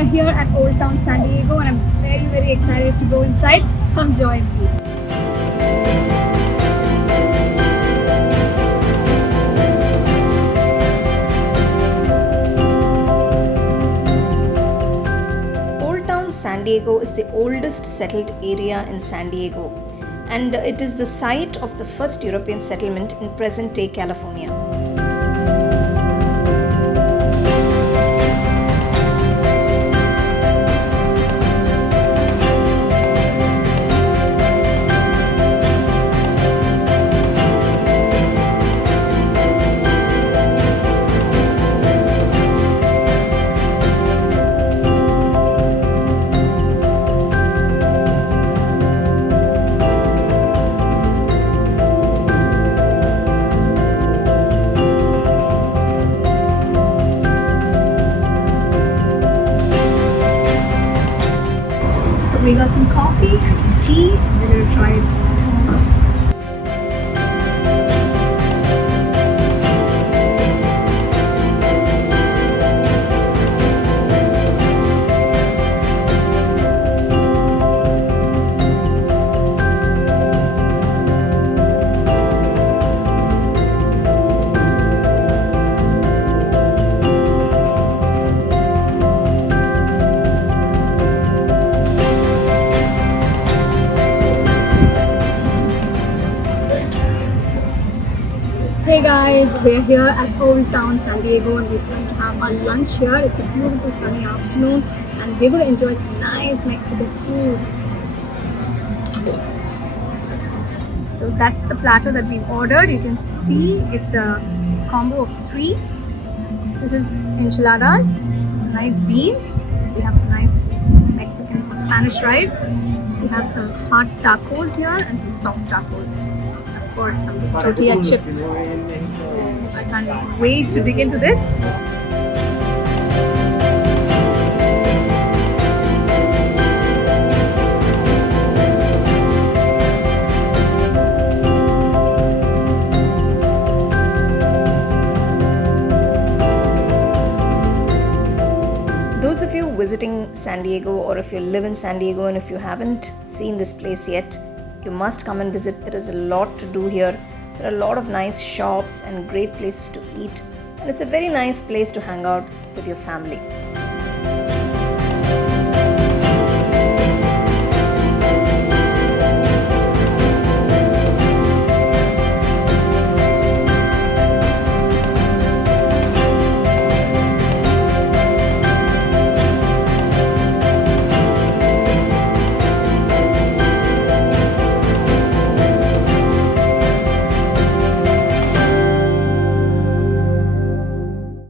are here at Old Town San Diego and I'm very excited to go inside. Come join me. Old Town San Diego is the oldest settled area in San Diego, and it is the site of the first European settlement in present-day California. We got some coffee and some tea. We're going to try it at home. Hey guys, we're here at Old Town San Diego and we're going to have our lunch here. It's a beautiful sunny afternoon and we're going to enjoy some nice Mexican food. So that's the platter that we've ordered. You can see it's a combo of 3. This is enchiladas, some nice beans. We have some nice Mexican or Spanish rice. We have some hot tacos here and some soft tacos. Of course, some tortilla chips. So I can't wait to dig into this. Those of you visiting San Diego, or if you live in San Diego and if you haven't seen this place yet, you must come and visit. There is a lot to do here. There are a lot of nice shops and great places to eat, and it's a very nice place to hang out with your family.